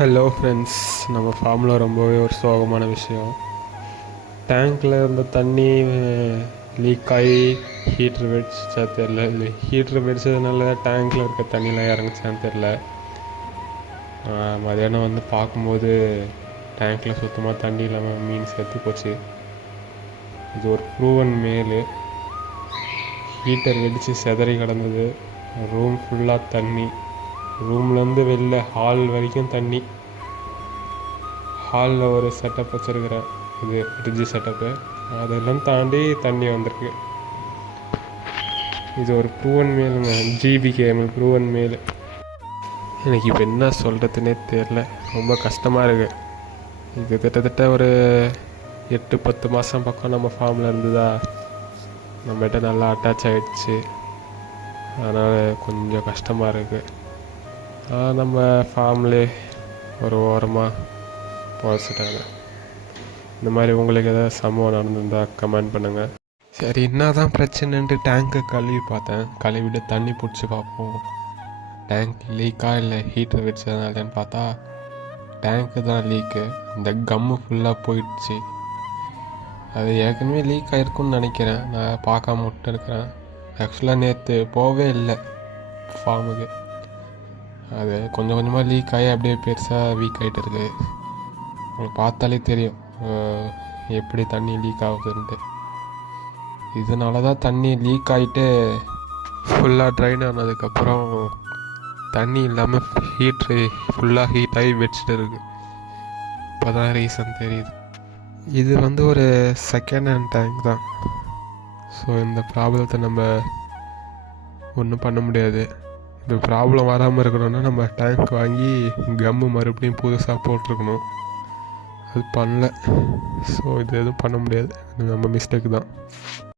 Hello friends, நம்ம ஃபார்மில் ரொம்பவே ஒரு சோகமான விஷயம். டேங்க்கில் இருந்த தண்ணி லீக் ஆகி ஹீட்ரு வெடிச்சா தெரில. இல்லை ஹீட்ரு வெடிச்சதுனால டேங்க்கில் இருக்க தண்ணிலாம் இறங்குச்சான்னு தெரில. மதியானம் வந்து பார்க்கும்போது டேங்க்கில் சுத்தமாக தண்ணி இல்லாமல் மீன் செத்து போச்சு. இது ஒரு ப்ரூவன் மேலு. ஹீட்டர் வெடித்து செதறி கிடந்தது. ரூம் ஃபுல்லாக தண்ணி. ரூம்லேருந்து வெளில ஹால் வரைக்கும் தண்ணி. ஹாலில் ஒரு செட்டப் வச்சுருக்கிறேன், இது ஃப்ரிட்ஜு செட்டப்பு. அதெல்லாம் தாண்டி தண்ணி வந்திருக்கு. இது ஒரு ப்ரூவன் மேலுங்க, ஜிபிகேஎம்எல் ப்ரூவன் மேலு. எனக்கு இப்போ என்ன சொல்கிறதுனே தெரில, ரொம்ப கஷ்டமாக இருக்குது. இது கிட்டத்தட்ட ஒரு 8-10 மாதம் பக்கம் நம்ம ஃபார்மில் இருந்ததா. நம்மகிட்ட நல்லா அட்டாச் ஆகிடுச்சு. அதனால் கொஞ்சம் கஷ்டமாக இருக்குது. நம்ம ஃபார்ம்லே ஒரு ஓரமாக போச்சுட்டாங்க. இந்த மாதிரி உங்களுக்கு எதாவது சம்பவம் நடந்திருந்தால் கமெண்ட் பண்ணுங்கள். சரி, என்ன தான் பிரச்சனைன்ட்டு டேங்க்கை கழுவி பார்த்தேன். கழுவிட்டு தண்ணி பிடிச்சி பார்ப்போம், டேங்க் லீக்காக இல்லை ஹீட்டர் வச்சதுனாலன்னு பார்த்தா டேங்க்கு தான் லீக்கு. இந்த கம்மு ஃபுல்லாக போயிடுச்சு. அது ஏற்கனவே லீக் ஆகிருக்குன்னு நினைக்கிறேன், நான் பார்க்காம விட்டு இருக்கிறேன். ஆக்சுவலாக நேற்று போகவே இல்லை ஃபார்முக்கு. அது கொஞ்சம் கொஞ்சமாக லீக் ஆகி அப்படியே பெருசாக வீக் ஆகிட்டு இருக்குது. உங்களுக்கு பார்த்தாலே தெரியும் எப்படி தண்ணி லீக் ஆகுதுன்ட்டு. இதனால தான் தண்ணி லீக் ஆகிட்டு ஃபுல்லாக ட்ரைன் ஆனதுக்கப்புறம் தண்ணி இல்லாமல் ஹீட்ரு ஃபுல்லாக ஹீட் ஆகி வச்சுட்டு இருக்குது. இப்போ தான் ரீசன் தெரியுது. இது வந்து ஒரு செகண்ட் ஹேண்ட் டேங்க் தான். ஸோ இந்த ப்ராப்ளத்தை நம்ம ஒன்றும் பண்ண முடியாது. இந்த ப்ராப்ளம் வராமல் இருக்கணும்னா நம்ம டேங்க் வாங்கி கம்மு மறுபடியும் புதுசாக போட்டிருக்கணும். அது பண்ணல. ஸோ இது எதுவும் பண்ண முடியாது, நம்ம மிஸ்டேக் தான்.